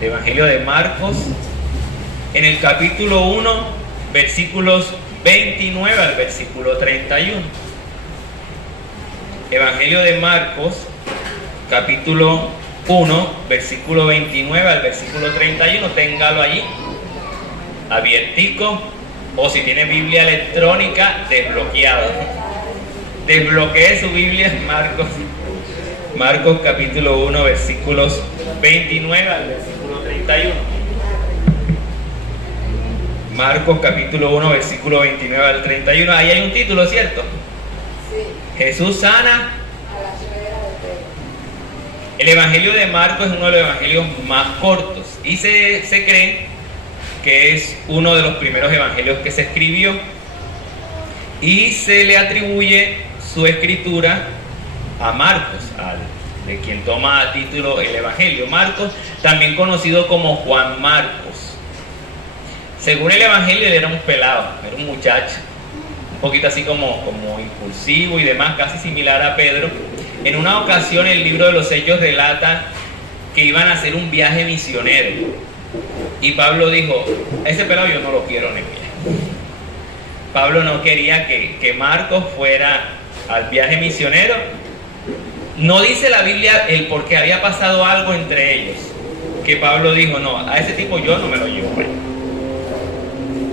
Evangelio de Marcos, en el capítulo 1, versículos 29 al versículo 31. Evangelio de Marcos, capítulo 1, versículo 29 al versículo 31. Téngalo allí, abiertico, o si tiene Biblia electrónica, desbloqueado. Desbloquee su Biblia, Marcos capítulo 1, versículos 29 al versículo 31. Marcos capítulo 1, versículo 29 al 31. Ahí hay un título, ¿cierto? Sí. Jesús sana. A la suegra de Pedro. El Evangelio de Marcos es uno de los evangelios más cortos y se cree que es uno de los primeros evangelios que se escribió, y se le atribuye su escritura a Marcos, de quien toma título el Evangelio. Marcos, también conocido como Juan Marcos. Según el Evangelio, él era un pelado, era un muchacho, un poquito así como impulsivo y demás, casi similar a Pedro. En una ocasión, el libro de los Hechos relata que iban a hacer un viaje misionero, y Pablo dijo: ese pelado yo no lo quiero en el viaje. Pablo no quería que Marcos fuera al viaje misionero. No dice la Biblia el por qué había pasado algo entre ellos, que Pablo dijo: no, a ese tipo yo no me lo llevo.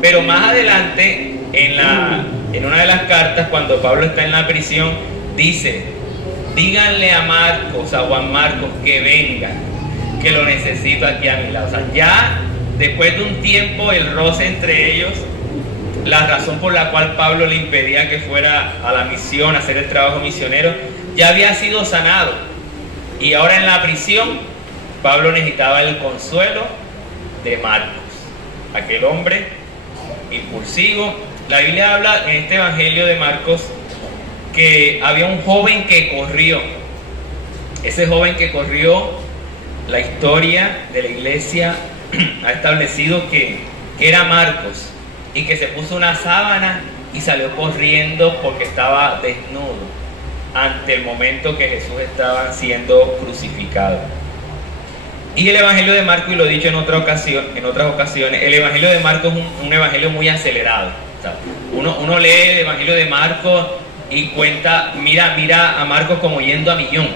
Pero más adelante, en una de las cartas, cuando Pablo está en la prisión, dice: díganle a Marcos, a Juan Marcos, que venga, que lo necesito aquí a mi lado. O sea, ya después de un tiempo, el roce entre ellos, la razón por la cual Pablo le impedía que fuera a la misión, a hacer el trabajo misionero, ya había sido sanado. Y ahora en la prisión, Pablo necesitaba el consuelo de Marcos, aquel hombre impulsivo. La Biblia habla en este Evangelio de Marcos que había un joven que corrió. Ese joven que corrió, la historia de la iglesia ha establecido que era Marcos, y que se puso una sábana y salió corriendo porque estaba desnudo ante el momento que Jesús estaba siendo crucificado. Y el Evangelio de Marcos, y lo he dicho en otras ocasiones, el Evangelio de Marcos es un evangelio muy acelerado. O sea, uno lee el Evangelio de Marcos y cuenta, mira a Marcos como yendo a millón.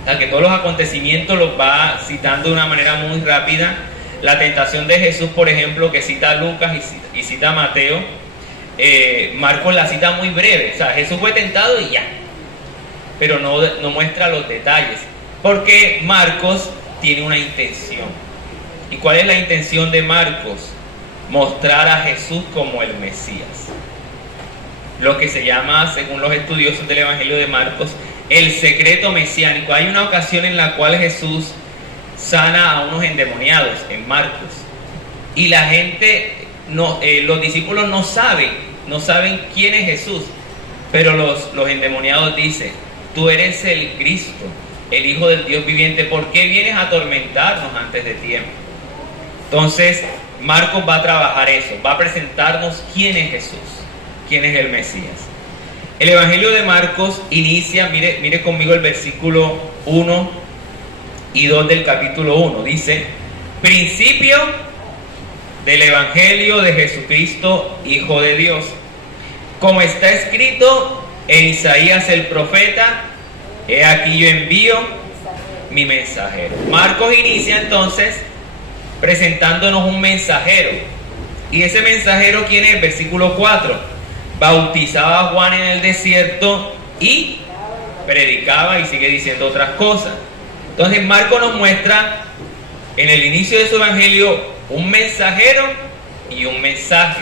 O sea, que todos los acontecimientos los va citando de una manera muy rápida. La tentación de Jesús, por ejemplo, que cita a Lucas y cita a Mateo, Marcos la cita muy breve. O sea, Jesús fue tentado y ya, pero no muestra los detalles, porque Marcos tiene una intención. ¿Y cuál es la intención de Marcos? Mostrar a Jesús como el Mesías, lo que se llama, según los estudiosos del Evangelio de Marcos, el secreto mesiánico. Hay una ocasión en la cual Jesús sana a unos endemoniados en Marcos, y la gente, los discípulos no saben quién es Jesús, pero los endemoniados dicen: tú eres el Cristo, el Hijo del Dios viviente, ¿por qué vienes a atormentarnos antes de tiempo? Entonces Marcos va a trabajar eso, va a presentarnos quién es Jesús, quién es el Mesías. El Evangelio de Marcos inicia, mire conmigo el versículo 1 y 2 del capítulo 1. Dice: principio del Evangelio de Jesucristo, Hijo de Dios, como está escrito en Isaías el profeta: he aquí yo envío mi mensajero. Marcos inicia entonces presentándonos un mensajero, y ese mensajero, ¿quién es? Versículo 4: bautizaba a Juan en el desierto y predicaba, y sigue diciendo otras cosas. Entonces Marcos nos muestra en el inicio de su evangelio un mensajero y un mensaje,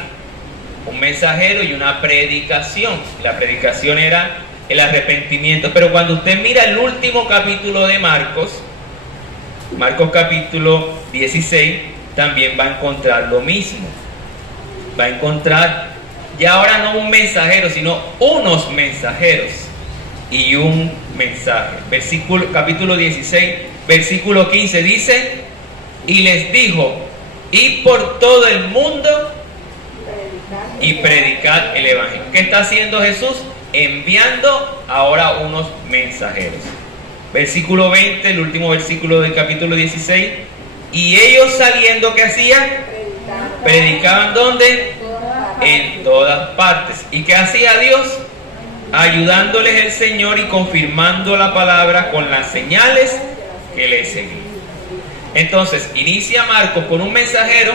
un mensajero y una predicación. La predicación era el arrepentimiento. Pero cuando usted mira el último capítulo de Marcos, Marcos capítulo 16, también va a encontrar lo mismo. Va a encontrar ya ahora no un mensajero, sino unos mensajeros y un mensaje. Capítulo 16, versículo 15 dice: y les dijo: id por todo el mundo y predicad el evangelio. ¿Qué está haciendo Jesús? Enviando ahora unos mensajeros. Versículo 20, el último versículo del capítulo 16: Y ellos saliendo, ¿qué hacían? Predicaban ¿dónde? En todas partes. ¿Y qué hacía Dios? Ayudándoles el Señor y confirmando la palabra con las señales que les seguían. Entonces, inicia Marcos con un mensajero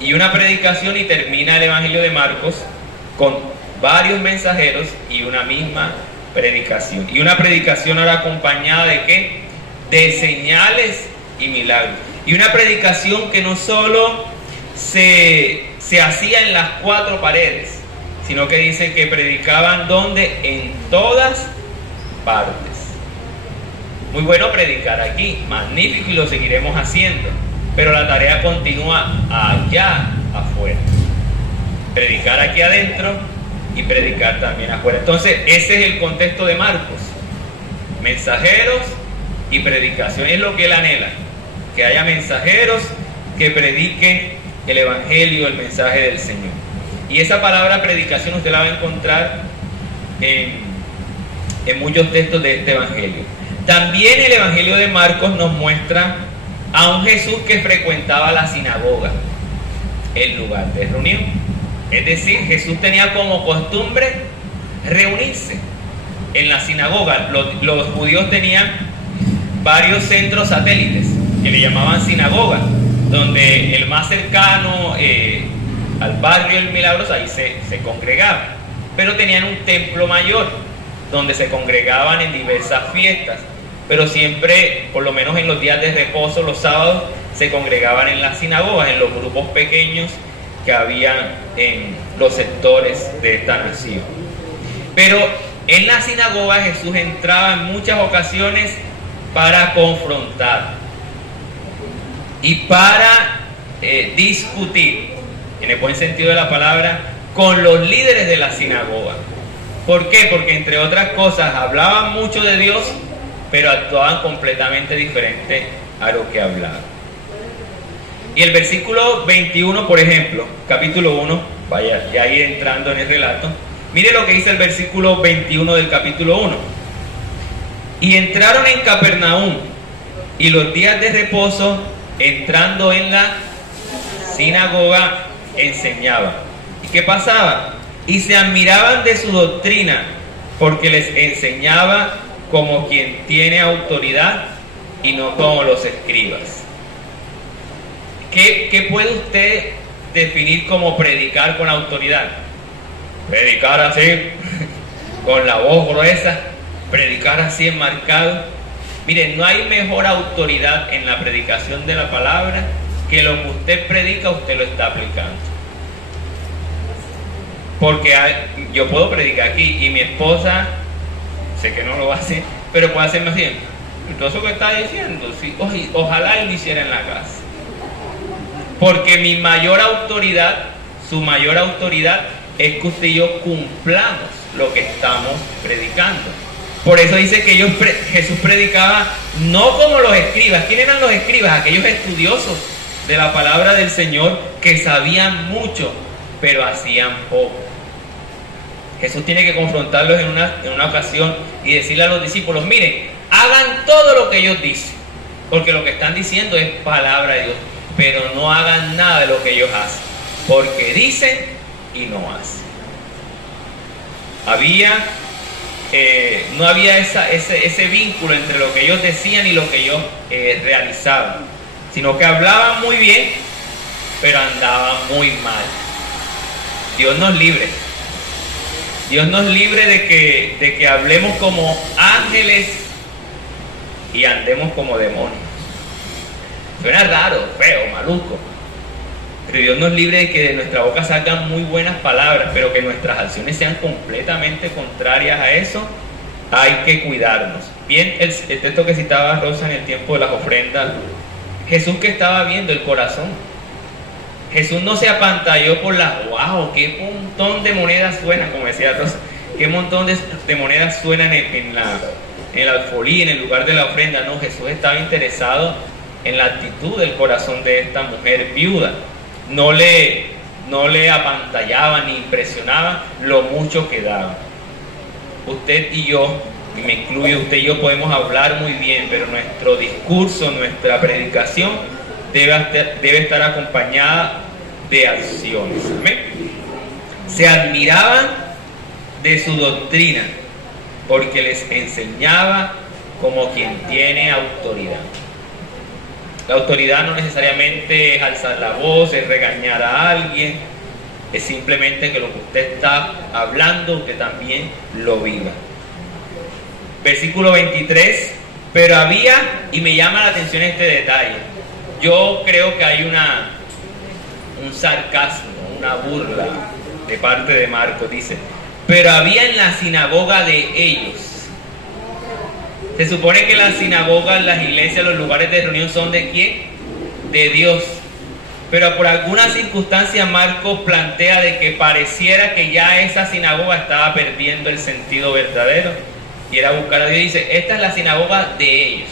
y una predicación, y termina el Evangelio de Marcos con varios mensajeros y una misma predicación. Y una predicación ahora acompañada ¿de qué? De señales y milagros. Y una predicación que no solo se hacía en las cuatro paredes, sino que dice que predicaban ¿dónde? En todas partes. Muy bueno predicar aquí, magnífico, y lo seguiremos haciendo, pero la tarea continúa allá afuera. Predicar aquí adentro y predicar también afuera. Entonces ese es el contexto de Marcos: mensajeros y predicación. Es lo que él anhela, que haya mensajeros que prediquen el Evangelio, el mensaje del Señor. Y esa palabra predicación usted la va a encontrar en muchos textos de este Evangelio. También el Evangelio de Marcos nos muestra a un Jesús que frecuentaba la sinagoga, el lugar de reunión. Es decir, Jesús tenía como costumbre reunirse en la sinagoga. Los judíos tenían varios centros satélites que le llamaban sinagoga, donde el más cercano al barrio El Milagroso, ahí se congregaban. Pero tenían un templo mayor donde se congregaban en diversas fiestas, pero siempre, por lo menos en los días de reposo, los sábados, se congregaban en las sinagogas, en los grupos pequeños que había en los sectores de esta nación. Pero en la sinagoga Jesús entraba en muchas ocasiones para confrontar y para discutir, en el buen sentido de la palabra, con los líderes de la sinagoga. ¿Por qué? Porque entre otras cosas hablaban mucho de Dios, pero actuaban completamente diferente a lo que hablaban. Y el versículo 21, por ejemplo, capítulo 1, vaya ya ir entrando en el relato, mire lo que dice el versículo 21 del capítulo 1. Y entraron en Capernaum, y los días de reposo, entrando en la sinagoga, enseñaban. ¿Y qué pasaba? Y se admiraban de su doctrina, porque les enseñaba como quien tiene autoridad y no como los escribas. ¿Qué puede usted definir como predicar con autoridad? Predicar así, con la voz gruesa, predicar así enmarcado. Miren, no hay mejor autoridad en la predicación de la palabra que lo que usted predica, usted lo está aplicando. Porque yo puedo predicar aquí y mi esposa, sé que no lo va a hacer, pero puede hacerme así. Entonces, ¿qué está diciendo? Sí, ojalá él lo hiciera en la casa. Porque mi mayor autoridad, su mayor autoridad, es que usted y yo cumplamos lo que estamos predicando. Por eso dice que Jesús predicaba no como los escribas. ¿Quién eran los escribas? Aquellos estudiosos de la palabra del Señor que sabían mucho, pero hacían poco. Jesús tiene que confrontarlos en una ocasión y decirle a los discípulos: miren, hagan todo lo que ellos dicen, porque lo que están diciendo es palabra de Dios, pero no hagan nada de lo que ellos hacen, porque dicen y no hacen. No había ese vínculo entre lo que ellos decían y lo que ellos realizaban, sino que hablaban muy bien, pero andaban muy mal. Dios nos libre. Dios nos libre de que hablemos como ángeles y andemos como demonios. Suena raro, feo, maluco. Pero Dios nos libre de que de nuestra boca salgan muy buenas palabras, pero que nuestras acciones sean completamente contrarias a eso. Hay que cuidarnos. Bien, el texto que citaba Rosa en el tiempo de las ofrendas, Jesús que estaba viendo el corazón. Jesús no se apantalló por las wow, qué montón de monedas suenan, como decía Rosa, qué montón de monedas suenan en la alfolí, en el lugar de la ofrenda. No, Jesús estaba interesado en la actitud del corazón de esta mujer viuda. No le apantallaba ni impresionaba lo mucho que daba. Usted y yo, y me incluyo, usted y yo podemos hablar muy bien, pero nuestro discurso, nuestra predicación debe estar acompañada de acciones. ¿Amén? Se admiraban de su doctrina porque les enseñaba como quien tiene autoridad. La autoridad no necesariamente es alzar la voz, es regañar a alguien, es simplemente que lo que usted está hablando, usted también lo viva. Versículo 23, pero había, y me llama la atención este detalle, yo creo que hay un sarcasmo, una burla de parte de Marcos, dice, pero había en la sinagoga de ellos. Se supone que las sinagogas, las iglesias, los lugares de reunión son ¿de quién? De Dios. Pero por alguna circunstancia Marcos plantea de que pareciera que ya esa sinagoga estaba perdiendo el sentido verdadero. Y era buscar a Dios y dice, esta es la sinagoga de ellos.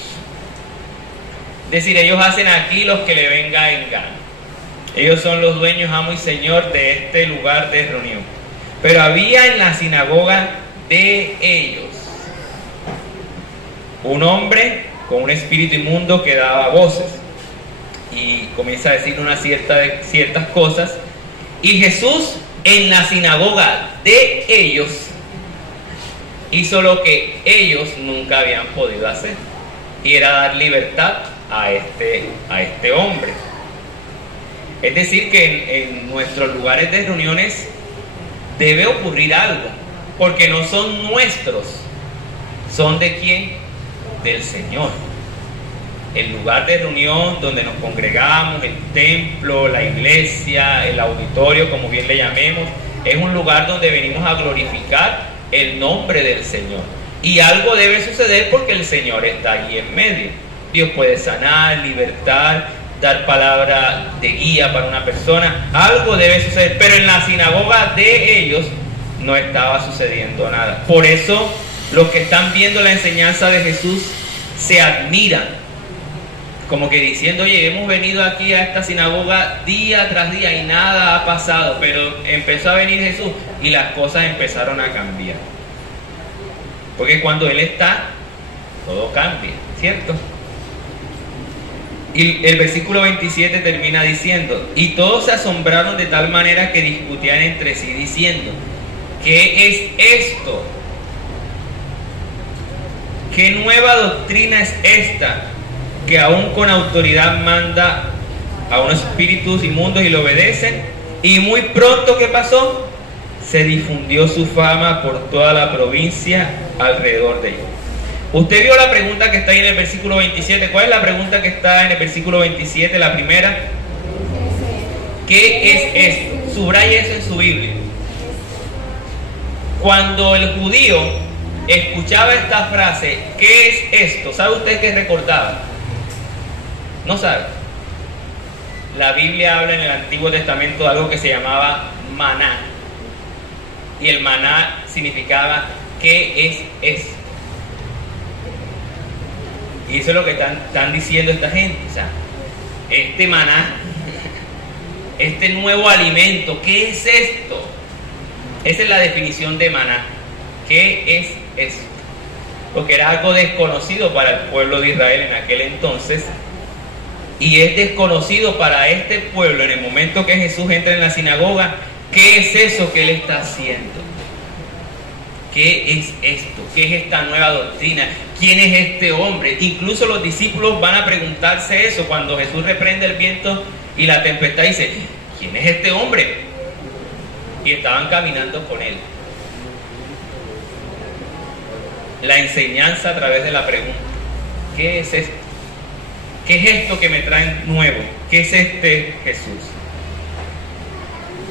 Es decir, ellos hacen aquí los que le venga en gana. Ellos son los dueños, amo y señor de este lugar de reunión. Pero había en la sinagoga de ellos un hombre con un espíritu inmundo que daba voces y comienza a decir ciertas cosas, y Jesús en la sinagoga de ellos hizo lo que ellos nunca habían podido hacer, y era dar libertad a este hombre. Es decir, que en nuestros lugares de reuniones debe ocurrir algo, porque no son nuestros, son de quién, del Señor. El lugar de reunión donde nos congregamos, el templo, la iglesia, el auditorio, como bien le llamemos, es un lugar donde venimos a glorificar el nombre del Señor. Y algo debe suceder porque el Señor está allí en medio. Dios puede sanar, libertar, dar palabra de guía para una persona. Algo debe suceder, pero en la sinagoga de ellos no estaba sucediendo nada. Por eso los que están viendo la enseñanza de Jesús se admiran, como que diciendo, oye, hemos venido aquí a esta sinagoga día tras día y nada ha pasado, pero empezó a venir Jesús y las cosas empezaron a cambiar. Porque cuando Él está, todo cambia, ¿cierto? Y el versículo 27 termina diciendo, y todos se asombraron de tal manera que discutían entre sí diciendo, ¿qué es esto? ¿Qué nueva doctrina es esta que aún con autoridad manda a unos espíritus inmundos y lo obedecen? Y muy pronto, ¿qué pasó? Se difundió su fama por toda la provincia alrededor de ellos. Usted vio la pregunta que está ahí en el versículo 27. ¿Cuál es la pregunta que está en el versículo 27? La primera. ¿Qué es esto? Subraye eso en su Biblia. Cuando el judío escuchaba esta frase, ¿qué es esto? ¿Sabe usted qué recordaba? No sabe. La Biblia habla en el Antiguo Testamento de algo que se llamaba maná. Y el maná significaba ¿qué es esto? Y eso es lo que están diciendo esta gente. O sea, este maná, este nuevo alimento, ¿qué es esto? Esa es la definición de maná. ¿Qué es esto? Porque era algo desconocido para el pueblo de Israel en aquel entonces, y es desconocido para este pueblo en el momento que Jesús entra en la sinagoga. ¿Qué es eso que Él está haciendo? ¿Qué es esto? ¿Qué es esta nueva doctrina? ¿Quién es este hombre? Incluso los discípulos van a preguntarse eso cuando Jesús reprende el viento y la tempestad y dice, ¿quién es este hombre? Y estaban caminando con Él. La enseñanza a través de la pregunta. ¿Qué es esto? ¿Qué es esto que me traen nuevo? ¿Qué es este Jesús?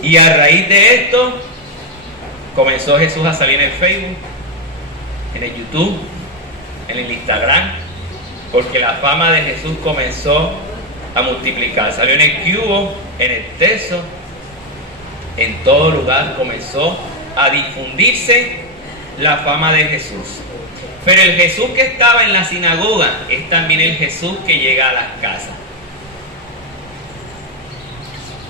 Y a raíz de esto comenzó Jesús a salir en el Facebook, en el YouTube, en el Instagram, porque la fama de Jesús comenzó a multiplicar. Salió en el Cubo, en el Teso, en todo lugar comenzó a difundirse la fama de Jesús. Pero el Jesús que estaba en la sinagoga es también el Jesús que llega a las casas.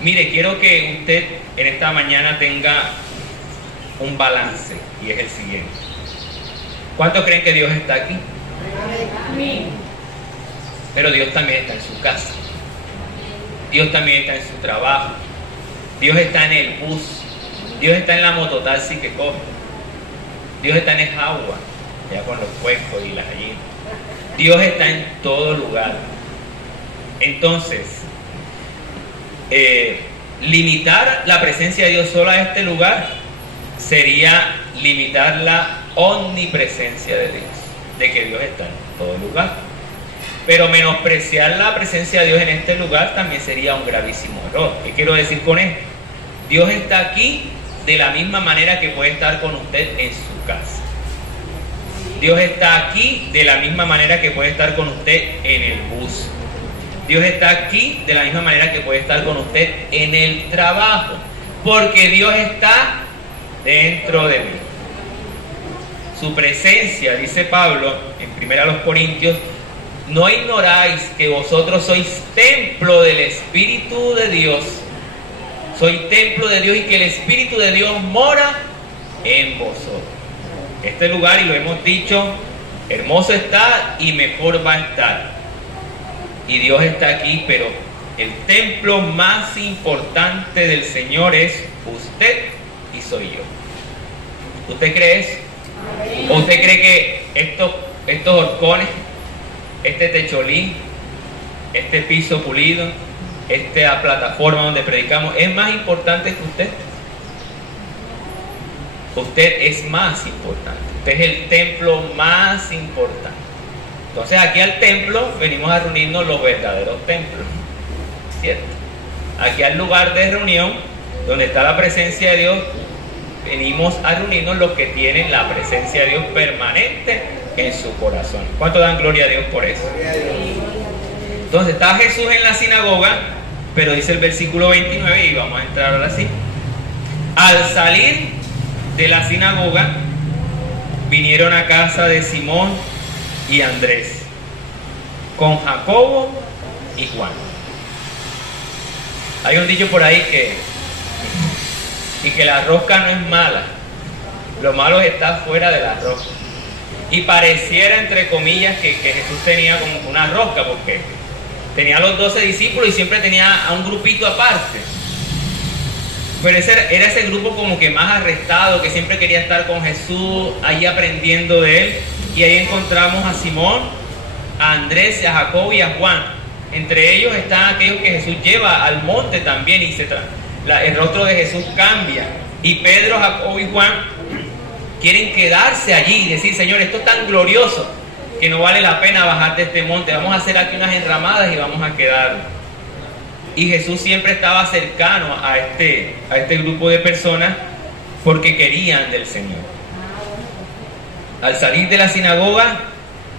Mire, quiero que usted en esta mañana tenga un balance, y es el siguiente. ¿Cuántos creen que Dios está aquí? Amén. Pero Dios también está en su casa. Dios también está en su trabajo. Dios está en el bus. Dios está en la mototaxi que coge. Dios está en el agua, ya con los puercos y las gallinas. Dios está en todo lugar. Entonces, limitar la presencia de Dios solo a este lugar sería limitar la omnipresencia de Dios, de que Dios está en todo lugar. Pero menospreciar la presencia de Dios en este lugar también sería un gravísimo error. ¿Qué quiero decir con esto? Dios está aquí de la misma manera que puede estar con usted en su casa. Dios está aquí de la misma manera que puede estar con usted en el bus. Dios está aquí de la misma manera que puede estar con usted en el trabajo, porque Dios está dentro de mí. Su presencia, dice Pablo en 1 Corintios, no ignoráis que vosotros sois templo del Espíritu de Dios. Soy templo de Dios y que el Espíritu de Dios mora en vosotros. Este lugar, y lo hemos dicho, hermoso está y mejor va a estar. Y Dios está aquí, pero el templo más importante del Señor es usted y soy yo. ¿Usted cree eso? ¿O usted cree que estos horcones, este techolín, este piso pulido, esta plataforma donde predicamos es más importante que usted? Usted es más importante. Usted es el templo más importante. Entonces aquí al templo venimos a reunirnos los verdaderos templos, ¿cierto? Aquí al lugar de reunión donde está la presencia de Dios, venimos a reunirnos los que tienen la presencia de Dios permanente en su corazón. ¿Cuánto dan gloria a Dios por eso? Entonces está Jesús en la sinagoga, pero dice el versículo 29, y vamos a entrar ahora sí. Al salir de la sinagoga, vinieron a casa de Simón y Andrés, con Jacobo y Juan. Hay un dicho por ahí que la rosca no es mala, lo malo está fuera de la rosca. Y pareciera, entre comillas, que Jesús tenía como una rosca, porque tenía a los 12 discípulos y siempre tenía a un grupito aparte. Pero era ese grupo como que más arrestado, que siempre quería estar con Jesús, ahí aprendiendo de él. Y ahí encontramos a Simón, a Andrés, a Jacobo y a Juan. Entre ellos están aquellos que Jesús lleva al monte también, y el rostro de Jesús cambia. Y Pedro, Jacobo y Juan quieren quedarse allí y decir: Señor, esto es tan glorioso que no vale la pena bajar de este monte. Vamos a hacer aquí unas enramadas y vamos a quedarnos. Y Jesús siempre estaba cercano a este grupo de personas porque querían del Señor. Al salir de la sinagoga,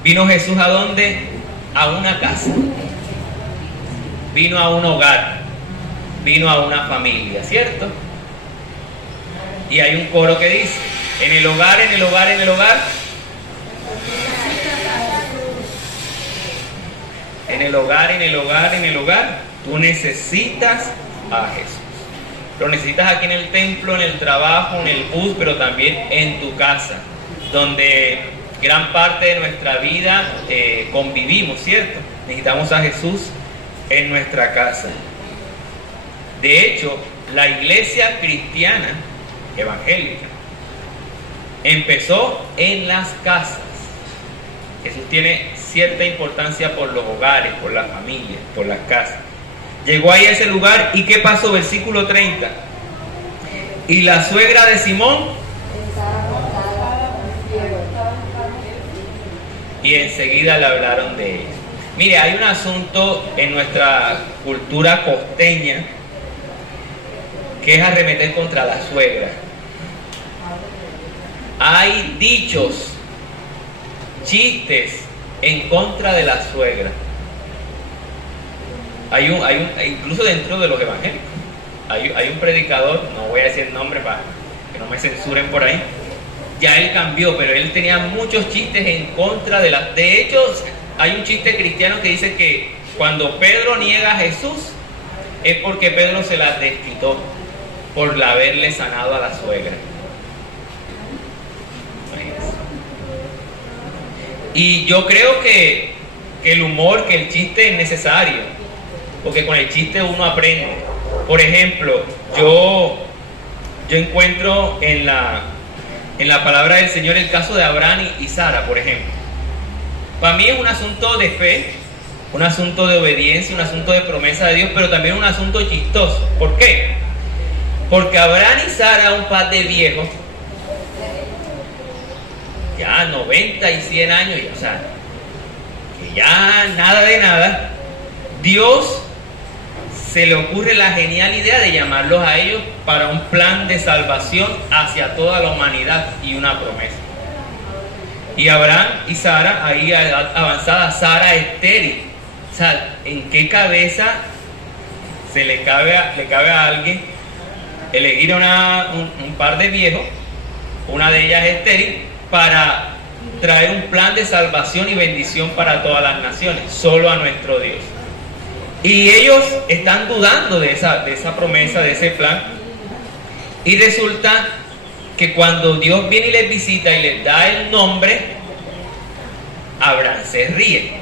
vino Jesús ¿a dónde? A una casa. Vino a un hogar. Vino a una familia, ¿cierto? Y hay un coro que dice: en el hogar, en el hogar, en el hogar. En el hogar, en el hogar, en el hogar, tú necesitas a Jesús. Lo necesitas aquí en el templo, en el trabajo, en el bus, pero también en tu casa, donde gran parte de nuestra vida convivimos, ¿cierto? Necesitamos a Jesús en nuestra casa. De hecho, la iglesia cristiana evangélica empezó en las casas. Jesús tiene cierta importancia por los hogares, por las familias, por las casas. Llegó ahí a ese lugar, ¿y qué pasó? Versículo 30. Y la suegra de Simón, y enseguida le hablaron de ella. Mire, hay un asunto en nuestra cultura costeña que es arremeter contra la suegra. Hay dichos, chistes en contra de la suegra. Incluso dentro de los evangélicos, hay un predicador, no voy a decir el nombre para que no me censuren por ahí. Ya él cambió, pero él tenía muchos chistes en contra de la... De hecho, hay un chiste cristiano que dice que cuando Pedro niega a Jesús es porque Pedro se la desquitó por haberle sanado a la suegra. Y yo creo que el humor, que el chiste es necesario, porque con el chiste uno aprende. Por ejemplo, yo encuentro en la palabra del Señor el caso de Abraham y Sara, por ejemplo. Para mí es un asunto de fe, un asunto de obediencia, un asunto de promesa de Dios, pero también un asunto chistoso. ¿Por qué? Porque Abraham y Sara, un par de viejos, ya 90 y 100 años, o sea, que ya nada de nada, Dios se le ocurre la genial idea de llamarlos a ellos para un plan de salvación hacia toda la humanidad y una promesa. Y Abraham y Sara, ahí a edad avanzada, Sara estéril. O sea, ¿en qué cabeza le cabe a alguien elegir un par de viejos, una de ellas estéril, para traer un plan de salvación y bendición para todas las naciones, solo a nuestro Dios? Y ellos están dudando de esa promesa, de ese plan. Y resulta que cuando Dios viene y les visita y les da el nombre, Abraham se ríe.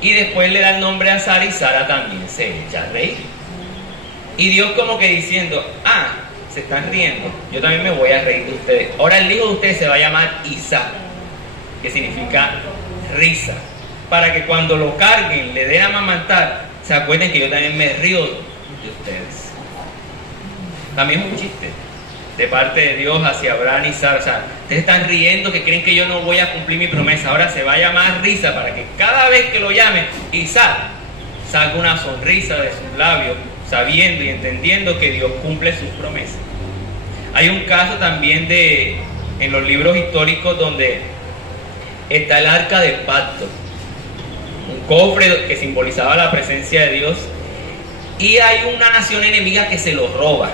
Y después le da el nombre a Sara y Sara también se echa a reír. Y Dios como que diciendo, se están riendo, yo también me voy a reír de ustedes. Ahora el hijo de ustedes se va a llamar Isaac, que significa risa, para que cuando lo carguen, le den a amamantar, se acuerden que yo también me río de ustedes. También es un chiste de parte de Dios hacia Abraham y Sara. O sea, ustedes están riendo que creen que yo no voy a cumplir mi promesa. Ahora se va a llamar risa, para que cada vez que lo llamen Isaac, salga una sonrisa de sus labios, sabiendo y entendiendo que Dios cumple sus promesas. Hay un caso también en los libros históricos donde está el arca del pacto, un cofre que simbolizaba la presencia de Dios, y hay una nación enemiga que se lo roba.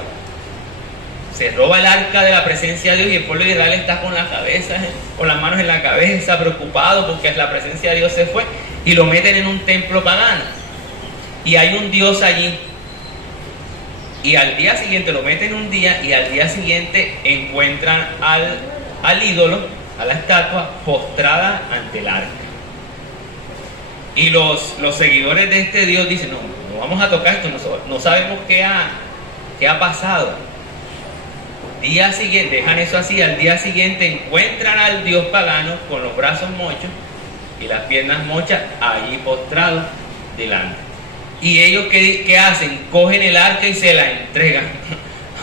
Se roba el arca de la presencia de Dios, y el pueblo de Israel está con la cabeza, con las manos en la cabeza, preocupado porque la presencia de Dios se fue, y lo meten en un templo pagano. Y hay un Dios allí. Y al día siguiente lo meten un día, y al día siguiente encuentran al ídolo, a la estatua, postrada ante el arca. Y los seguidores de este Dios dicen, no vamos a tocar esto, no sabemos qué ha pasado. Día siguiente, dejan eso así, al día siguiente encuentran al Dios pagano con los brazos mochos y las piernas mochas, allí postrado delante. Y ellos, ¿qué hacen? Cogen el arca y se la entregan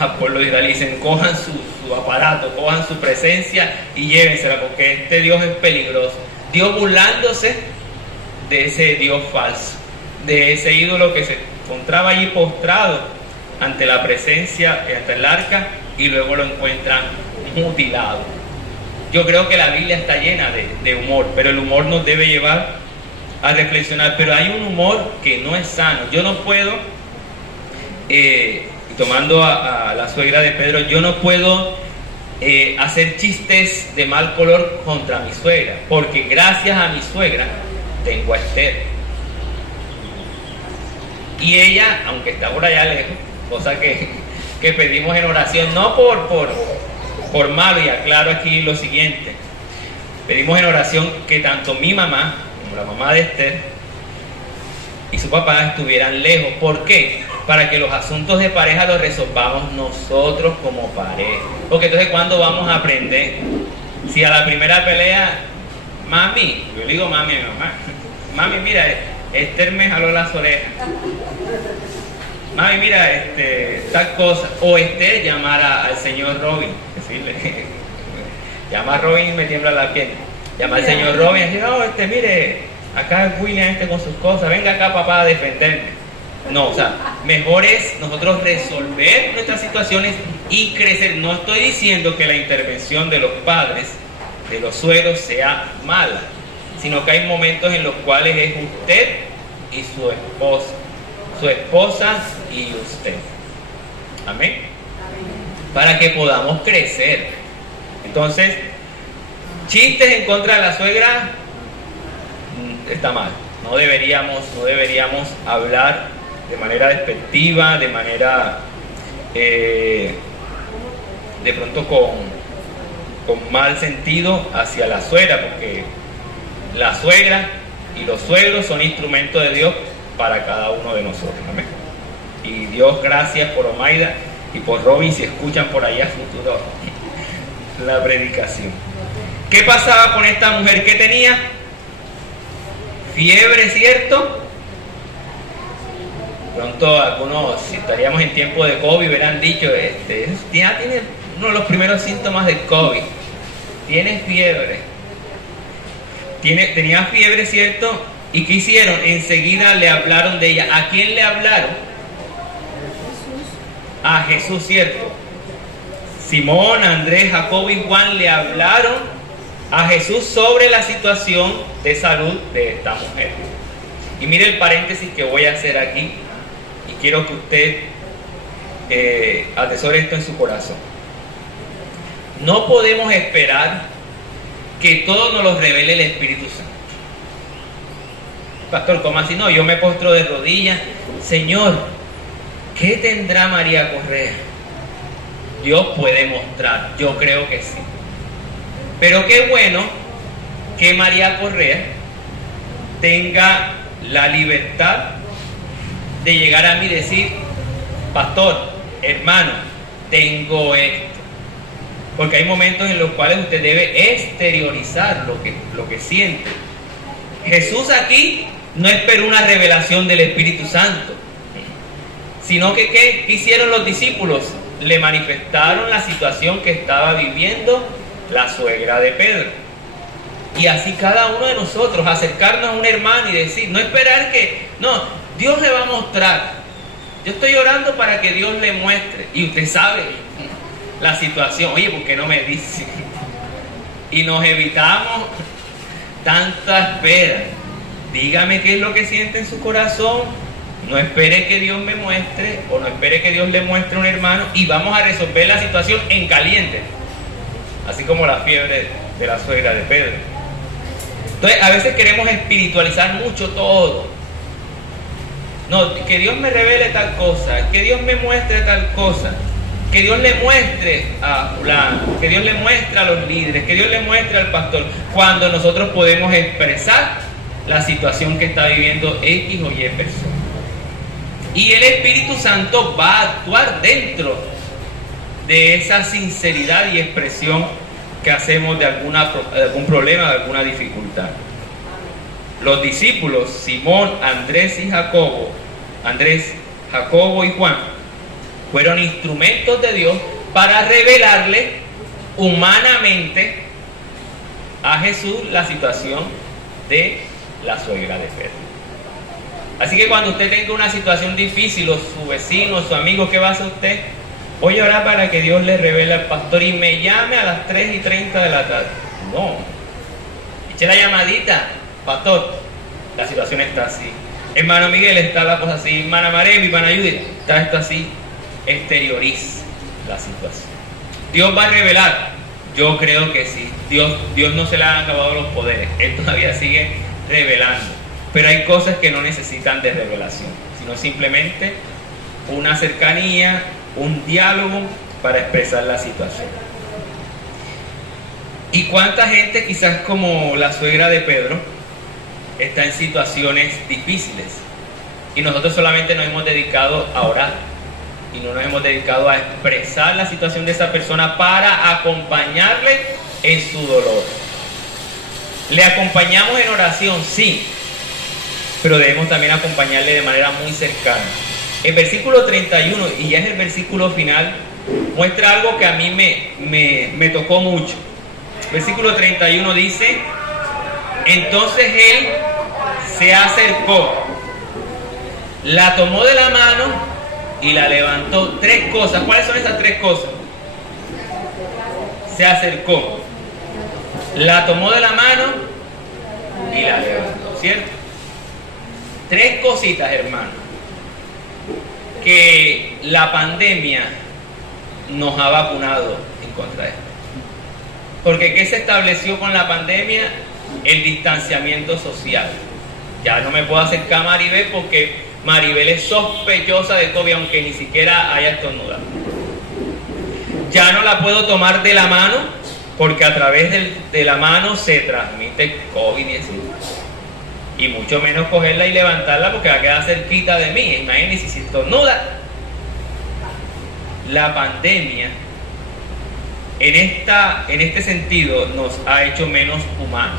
al pueblo de Israel. Y dicen, cojan su aparato, cojan su presencia y llévensela, porque este Dios es peligroso. Dios burlándose de ese Dios falso, de ese ídolo que se encontraba allí postrado ante la presencia, ante el arca, y luego lo encuentran mutilado. Yo creo que la Biblia está llena de humor, pero el humor nos debe llevar a reflexionar. Pero hay un humor que no es sano. Yo no puedo, tomando a la suegra de Pedro, yo no puedo hacer chistes de mal color contra mi suegra, porque gracias a mi suegra tengo a Esther. Y ella, aunque está por allá lejos, cosa que pedimos en oración, no por malo, y aclaro aquí lo siguiente: pedimos en oración que tanto mi mamá como la mamá de Esther y su papá estuvieran lejos. ¿Por qué? Para que los asuntos de pareja los resolvamos nosotros como pareja. Porque entonces, ¿cuándo vamos a aprender? Si a la primera pelea, mami, yo le digo mami a mi mamá, mami, mira, Esther me jaló las orejas, mami, mira, tal cosa. O Esther llamar al señor Robin, decirle, llama a Robin y me tiembla la piel. Llama al señor Robin y dice, oh, mire, acá es William con sus cosas, venga acá papá a defenderme. No, o sea, mejor es nosotros resolver nuestras situaciones y crecer. No estoy diciendo que la intervención de los padres, de los suegros, sea mala, sino que hay momentos en los cuales es usted y su esposa y usted. Amén. Para que podamos crecer. Entonces, chistes en contra de la suegra está mal. No deberíamos hablar de manera despectiva, de manera de pronto con mal sentido hacia la suegra, porque la suegra y los suegros son instrumentos de Dios para cada uno de nosotros. Amén. Y Dios, gracias por Omaida y por Robin, si escuchan por allá futuro la predicación. ¿Qué pasaba con esta mujer? ¿Qué tenía? Fiebre, ¿cierto? Pronto algunos, si estaríamos en tiempo de COVID, hubieran dicho, ya tiene uno de los primeros síntomas del COVID. Tiene fiebre. Tenía fiebre, ¿cierto? ¿Y qué hicieron? Enseguida le hablaron de ella. ¿A quién le hablaron? A Jesús, ¿cierto? Simón, Andrés, Jacobo y Juan le hablaron a Jesús sobre la situación de salud de esta mujer. Y mire el paréntesis que voy a hacer aquí, y quiero que usted atesore esto en su corazón. No podemos esperar que todo nos lo revele el Espíritu Santo. Pastor, ¿cómo así? No, yo me postro de rodillas. Señor, ¿qué tendrá María Correa? Dios puede mostrar, yo creo que sí. Pero qué bueno que María Correa tenga la libertad de llegar a mí y decir, pastor, hermano, tengo esto. Porque hay momentos en los cuales usted debe exteriorizar lo que siente. Jesús aquí no esperó una revelación del Espíritu Santo, sino que ¿qué hicieron los discípulos? Le manifestaron la situación que estaba viviendo la suegra de Pedro. Y así cada uno de nosotros, acercarnos a un hermano y decir, no esperar no, Dios le va a mostrar. Yo estoy orando para que Dios le muestre. Y usted sabe la situación. Oye, ¿por qué no me dice? Y nos evitamos tanta espera. Dígame qué es lo que siente en su corazón. No espere que Dios me muestre, o no espere que Dios le muestre a un hermano, y vamos a resolver la situación en caliente. Así como la fiebre de la suegra de Pedro. Entonces, a veces queremos espiritualizar mucho todo. No, que Dios me revele tal cosa, que Dios me muestre tal cosa, que Dios le muestre a fulano, que Dios le muestre a los líderes, que Dios le muestre al pastor, cuando nosotros podemos expresar la situación que está viviendo X o Y persona. Y el Espíritu Santo va a actuar dentro de esa sinceridad y expresión que hacemos de algún problema, de alguna dificultad. Los discípulos, Simón, Andrés, Jacobo y Juan, fueron instrumentos de Dios para revelarle humanamente a Jesús la situación de la suegra de Pedro. Así que cuando usted tenga una situación difícil, o su vecino, o su amigo, ¿qué va a hacer usted? Voy a orar para que Dios le revele al pastor y me llame a las 3:30 de la tarde. No. Eche la llamadita. Pastor, la situación está así. Hermano Miguel, está la cosa así. Hermana Maremi, hermana Judith, está esto así. Exterioriza la situación. Dios va a revelar. Yo creo que sí. Dios no se le han acabado los poderes. Él todavía sigue revelando. Pero hay cosas que no necesitan de revelación, sino simplemente una cercanía, un diálogo para expresar la situación. ¿Y cuánta gente, quizás como la suegra de Pedro, está en situaciones difíciles? Y nosotros solamente nos hemos dedicado a orar y no nos hemos dedicado a expresar la situación de esa persona para acompañarle en su dolor. Le acompañamos en oración, sí, pero debemos también acompañarle de manera muy cercana. El versículo 31, y ya es el versículo final, muestra algo que a mí me tocó mucho. Versículo 31 dice: entonces él se acercó, la tomó de la mano y la levantó. 3 cosas. ¿Cuáles son esas 3 cosas? Se acercó, la tomó de la mano y la levantó, ¿cierto? 3 cositas, hermano, que la pandemia nos ha vacunado en contra de esto. Porque ¿qué se estableció con la pandemia? El distanciamiento social. Ya no me puedo acercar a Maribel porque Maribel es sospechosa de COVID, aunque ni siquiera haya estornudado. Ya no la puedo tomar de la mano porque a través de la mano se transmite COVID-19. Y mucho menos cogerla y levantarla porque va a quedar cerquita de mí. Imagínense si estornuda. La pandemia, en este sentido, nos ha hecho menos humanos.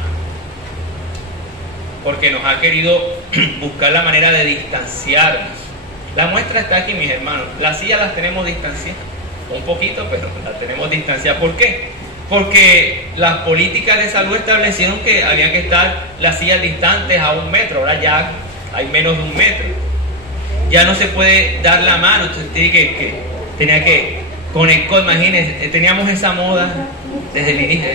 Porque nos ha querido buscar la manera de distanciarnos. La muestra está aquí, mis hermanos. Las sillas las tenemos distanciadas. Un poquito, pero las tenemos distanciadas. ¿Por qué? Porque las políticas de salud establecieron que había que estar las sillas distantes a 1 metro. Ahora ya hay menos de 1 metro. Ya no se puede dar la mano. Entonces tenía que conectar. Imagínense, teníamos esa moda desde el inicio.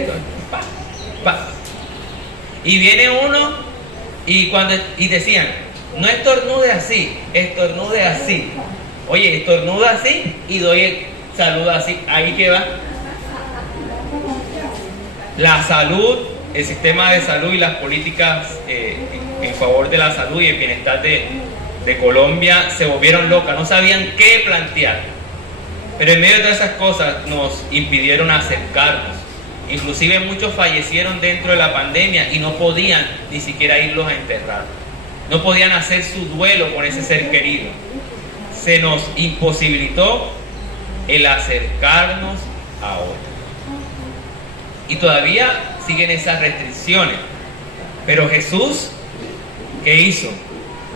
Y viene uno y decían, no estornude así, estornude así. Oye, estornuda así y doy el saludo así. Ahí que va. La salud, el sistema de salud y las políticas en favor de la salud y el bienestar de Colombia se volvieron locas, no sabían qué plantear. Pero en medio de todas esas cosas nos impidieron acercarnos. Inclusive muchos fallecieron dentro de la pandemia y no podían ni siquiera irlos a enterrar. No podían hacer su duelo con ese ser querido. Se nos imposibilitó el acercarnos a otros. Y todavía siguen esas restricciones. Pero Jesús, ¿qué hizo?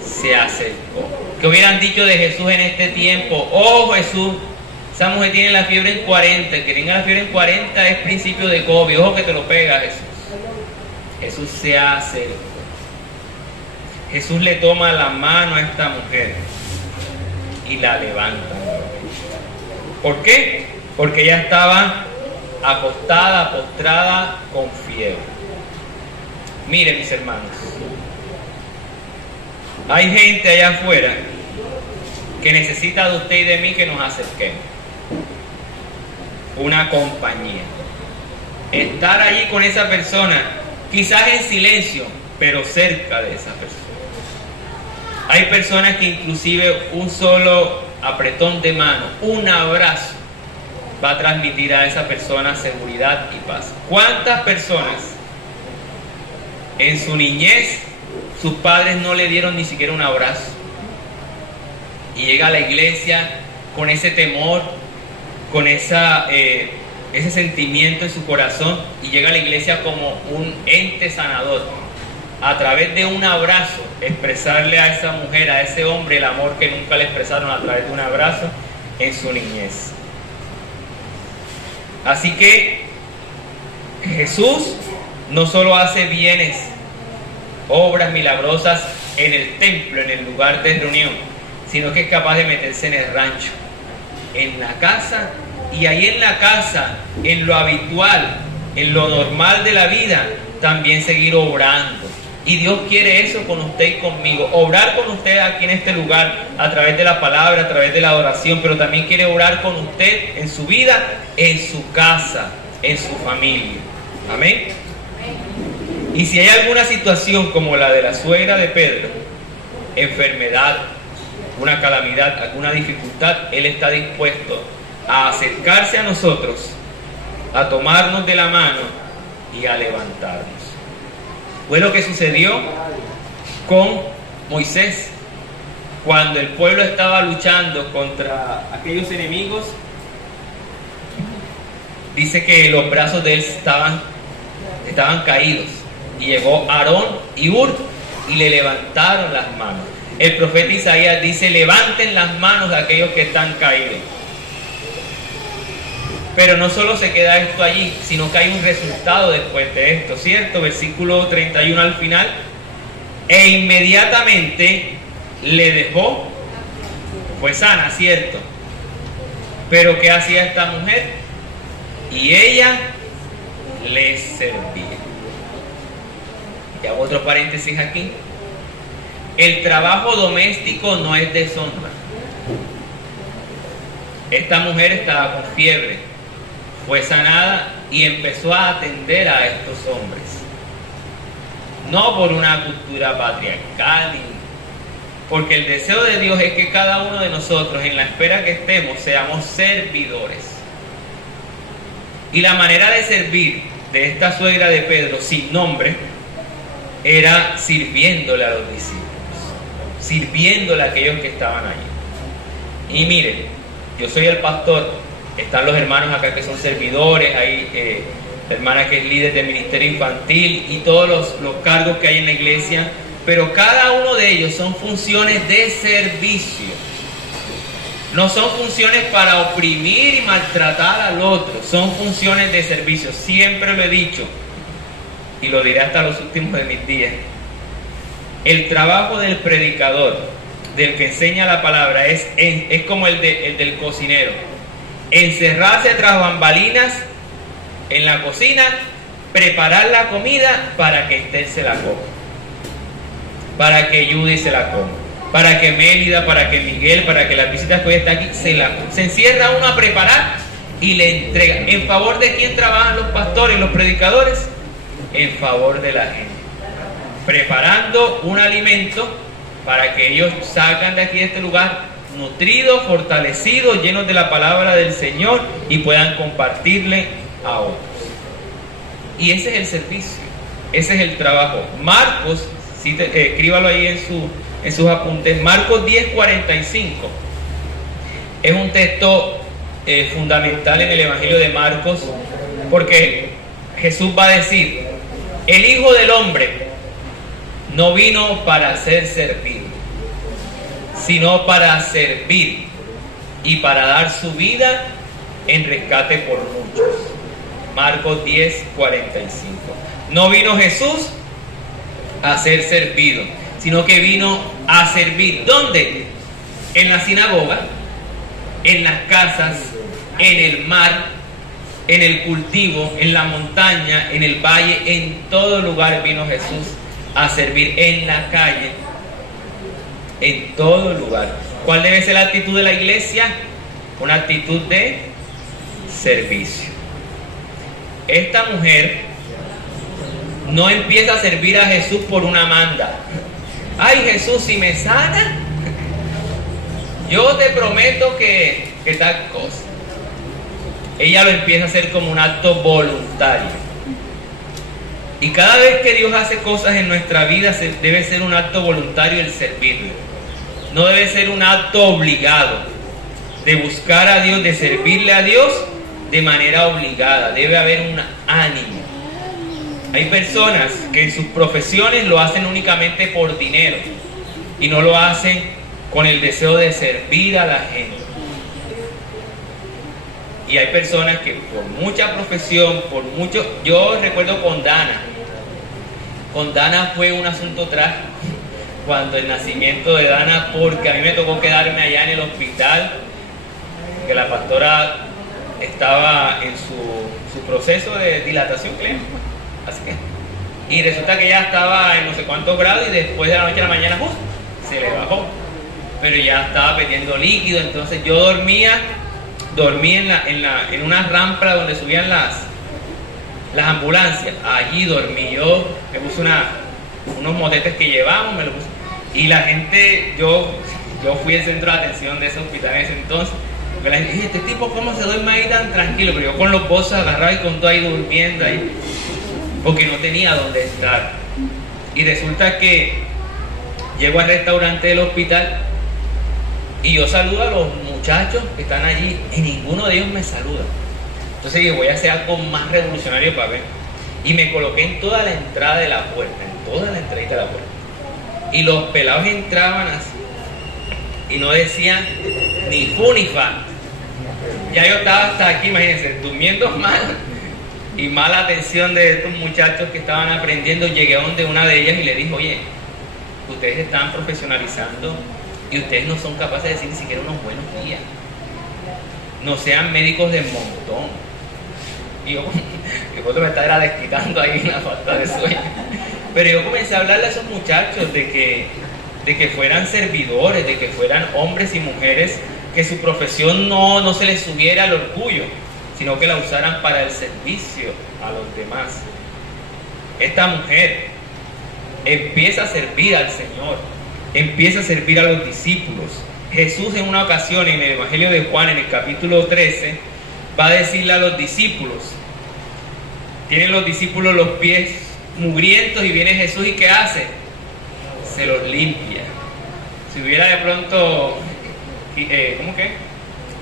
Se acercó. ¿Qué hubieran dicho de Jesús en este tiempo? Oh Jesús, esa mujer tiene la fiebre en 40. El que tenga la fiebre en 40 es principio de COVID. Ojo que te lo pega Jesús. Jesús se acercó. Jesús le toma la mano a esta mujer y la levanta. ¿Por qué? Porque ella estaba acostada, postrada, con fiebre. Miren, mis hermanos, hay gente allá afuera que necesita de usted y de mí que nos acerquemos. Una compañía. Estar allí con esa persona, quizás en silencio, pero cerca de esa persona. Hay personas que inclusive un solo apretón de mano, un abrazo, va a transmitir a esa persona seguridad y paz. ¿Cuántas personas en su niñez sus padres no le dieron ni siquiera un abrazo? Y llega a la iglesia con ese temor, con ese sentimiento en su corazón, y llega a la iglesia como un ente sanador. A través de un abrazo, expresarle a esa mujer, a ese hombre, el amor que nunca le expresaron a través de un abrazo en su niñez. Así que Jesús no solo hace bienes, obras milagrosas en el templo, en el lugar de reunión, sino que es capaz de meterse en el rancho, en la casa, y ahí en la casa, en lo habitual, en lo normal de la vida, también seguir obrando. Y Dios quiere eso con usted y conmigo, obrar con usted aquí en este lugar, a través de la palabra, a través de la adoración, pero también quiere obrar con usted en su vida, en su casa, en su familia. Amén. Y si hay alguna situación como la de la suegra de Pedro, enfermedad, una calamidad, alguna dificultad, Él está dispuesto a acercarse a nosotros, a tomarnos de la mano y a levantarnos. Fue lo que sucedió con Moisés cuando el pueblo estaba luchando contra aquellos enemigos. Dice que los brazos de él estaban caídos, y llegó Aarón y Hur y le levantaron las manos. El profeta Isaías dice: levanten las manos de aquellos que están caídos. Pero no solo se queda esto allí, sino que hay un resultado después de esto, ¿cierto? Versículo 31 al final. E inmediatamente le dejó, fue sana, ¿cierto? Pero ¿qué hacía esta mujer? Y ella le servía. Y hago otro paréntesis aquí. El trabajo doméstico no es deshonra. Esta mujer estaba con fiebre, fue sanada y empezó a atender a estos hombres. No por una cultura patriarcal, porque el deseo de Dios es que cada uno de nosotros, en la espera que estemos, seamos servidores. Y la manera de servir de esta suegra de Pedro, sin nombre, era sirviéndole a los discípulos, sirviéndole a aquellos que estaban allí. Y miren, yo soy el pastor, están los hermanos acá que son servidores, hay la hermana que es líder de ministerio infantil y todos los cargos que hay en la iglesia, pero cada uno de ellos son funciones de servicio. No son funciones para oprimir y maltratar al otro, son funciones de servicio. Siempre lo he dicho y lo diré hasta los últimos de mis días. El trabajo del predicador, del que enseña la palabra, es como el del cocinero. Encerrarse tras bambalinas en la cocina, preparar la comida para que Esther se la coma, para que Judy se la coma, para que Mélida, para que Miguel, para que las visitas que hoy está aquí se encierra uno a preparar y le entrega. ¿En favor de quién trabajan los pastores, los predicadores? En favor de la gente, preparando un alimento para que ellos salgan de aquí, de este lugar, nutridos, fortalecidos, llenos de la palabra del Señor y puedan compartirle a otros. Y ese es el servicio, ese es el trabajo. Marcos, escríbalo ahí en sus apuntes, Marcos 10:45 es un texto fundamental en el Evangelio de Marcos, porque Jesús va a decir: el Hijo del Hombre no vino para ser servido, sino para servir y para dar su vida en rescate por muchos. Marcos 10:45. No vino Jesús a ser servido, sino que vino a servir. ¿Dónde? En la sinagoga, en las casas, en el mar, en el cultivo, en la montaña, en el valle, en todo lugar vino Jesús a servir. En la calle, en todo lugar. ¿Cuál debe ser la actitud de la iglesia? Una actitud de servicio. Esta mujer no empieza a servir a Jesús por una manda. Ay, Jesús, si me sana, yo te prometo que tal cosa. Ella lo empieza a hacer como un acto voluntario. Y cada vez que Dios hace cosas en nuestra vida, debe ser un acto voluntario el servirle. No debe ser un acto obligado de buscar a Dios, de servirle a Dios de manera obligada. Debe haber un ánimo. Hay personas que en sus profesiones lo hacen únicamente por dinero y no lo hacen con el deseo de servir a la gente. Y hay personas que por mucha profesión, yo recuerdo con Dana fue un asunto trágico cuando el nacimiento de Dana, porque a mí me tocó quedarme allá en el hospital, que la pastora estaba en su proceso de dilatación clínica, así que, y resulta que ya estaba en no sé cuántos grados y después de la noche a la mañana justo se le bajó, pero ya estaba perdiendo líquido. Entonces yo dormí en una rampa donde subían las ambulancias. Allí dormí, yo me puse unos motetes que llevamos, me lo puse, y la gente, yo fui el centro de atención de ese hospital en ese entonces. Porque la gente dije, este tipo cómo se duerme ahí tan tranquilo, pero yo con los bolsos agarrados y con todo ahí durmiendo ahí, porque no tenía dónde estar. Y resulta que llego al restaurante del hospital y yo saludo a los muchachos que están allí y ninguno de ellos me saluda. Entonces dije, voy a hacer algo más revolucionario para ver. Y me coloqué en toda la entrada de la puerta, en toda la entradita de la puerta. Y los pelados entraban así y no decían ni fu ni fa. Ya yo estaba hasta aquí, imagínense, durmiendo mal y mala atención de estos muchachos que estaban aprendiendo. Llegué a donde una de ellas y le dije, oye, ustedes están profesionalizando y ustedes no son capaces de decir ni siquiera unos buenos días. No sean médicos de montón. Y yo me estaba desquitando ahí una falta de sueño. Pero yo comencé a hablarle a esos muchachos de que fueran servidores, de que fueran hombres y mujeres, que su profesión no se les subiera al orgullo, sino que la usaran para el servicio a los demás. Esta mujer empieza a servir al Señor, empieza a servir a los discípulos. Jesús en una ocasión en el Evangelio de Juan, en el capítulo 13, va a decirle a los discípulos, tienen los discípulos los pies mugrientos y viene Jesús y ¿qué hace? Se los limpia. Si hubiera de pronto, ¿cómo que?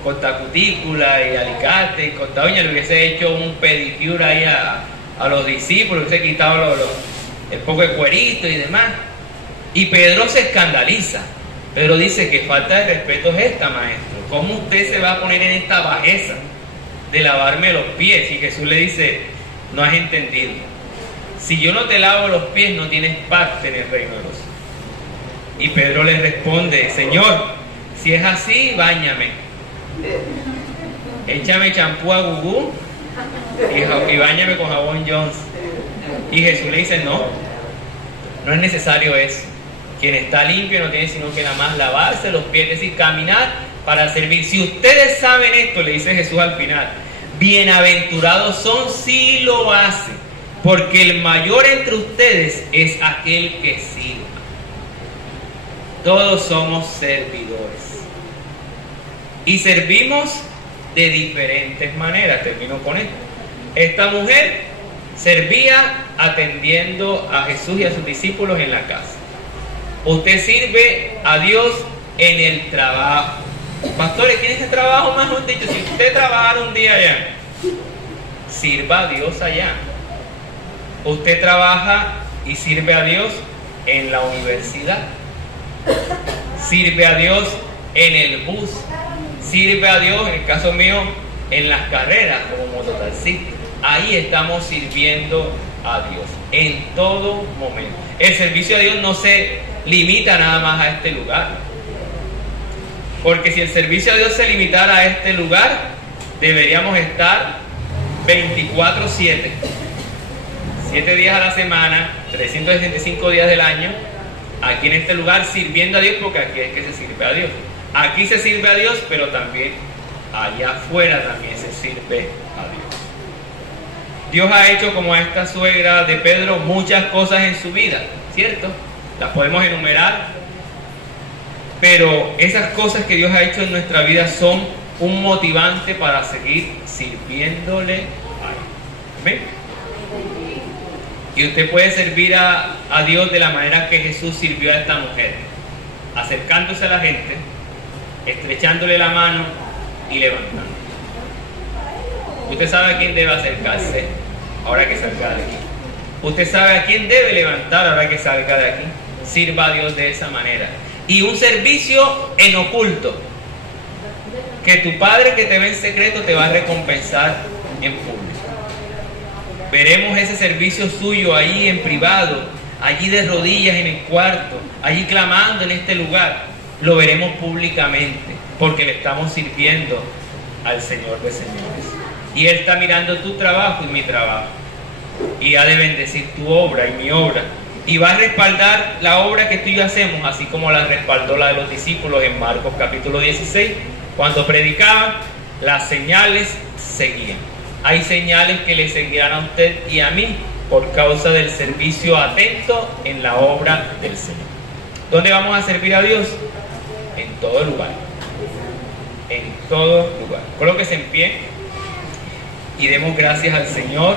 Corta cutícula y alicate y corta uña, le hubiese hecho un pedicure ahí a los discípulos, hubiese quitado el poco de cuerito y demás. Y Pedro se escandaliza. Pedro dice que falta de respeto es esta, maestro. ¿Cómo usted se va a poner en esta bajeza de lavarme los pies? Y Jesús le dice, no has entendido. Si yo no te lavo los pies, no tienes parte en el reino de los cielos. Y Pedro le responde, Señor, si es así, báñame. Échame champú a Gugú y báñame con jabón Jones. Y Jesús le dice, no es necesario eso. Quien está limpio no tiene sino que nada más lavarse los pies, es decir, caminar para servir. Si ustedes saben esto, le dice Jesús al final, bienaventurados son si lo hacen, porque el mayor entre ustedes es aquel que sirva. Todos somos servidores. Y servimos de diferentes maneras. Termino con esto. Esta mujer servía atendiendo a Jesús y a sus discípulos en la casa. Usted sirve a Dios en el trabajo. Pastores, ¿quién es ese trabajo? Mejor dicho, si usted trabaja un día allá, sirva a Dios allá. Usted trabaja y sirve a Dios en la universidad. Sirve a Dios en el bus. Sirve a Dios, en el caso mío, en las carreras como mototaxista. Ahí estamos sirviendo a Dios en todo momento. El servicio a Dios no se limita nada más a este lugar. Porque si el servicio a Dios se limitara a este lugar, deberíamos estar 24/7. 7 días a la semana, 365 días del año, aquí en este lugar sirviendo a Dios, porque aquí es que se sirve a Dios. Aquí se sirve a Dios, pero también allá afuera también se sirve a Dios. Dios ha hecho, como a esta suegra de Pedro, muchas cosas en su vida, ¿cierto? Las podemos enumerar, pero esas cosas que Dios ha hecho en nuestra vida son un motivante para seguir sirviéndole a Él. ¿Amén? Y usted puede servir a Dios de la manera que Jesús sirvió a esta mujer, acercándose a la gente, estrechándole la mano y levantando. Usted sabe a quién debe acercarse ahora que salga de aquí. Usted sabe a quién debe levantar ahora que salga de aquí. Sirva a Dios de esa manera. Y un servicio en oculto, que tu Padre que te ve en secreto te va a recompensar en público. Veremos ese servicio suyo ahí en privado, allí de rodillas en el cuarto, allí clamando en este lugar. Lo veremos públicamente, porque le estamos sirviendo al Señor de señores. Y Él está mirando tu trabajo y mi trabajo, y ha de bendecir tu obra y mi obra, y va a respaldar la obra que tú y yo hacemos, así como la respaldó la de los discípulos en Marcos capítulo 16. Cuando predicaban, las señales seguían. Hay señales que le seguirán a usted y a mí por causa del servicio atento en la obra del Señor. ¿Dónde vamos a servir a Dios? En todo lugar. En todo lugar. Colóquese en pie y demos gracias al Señor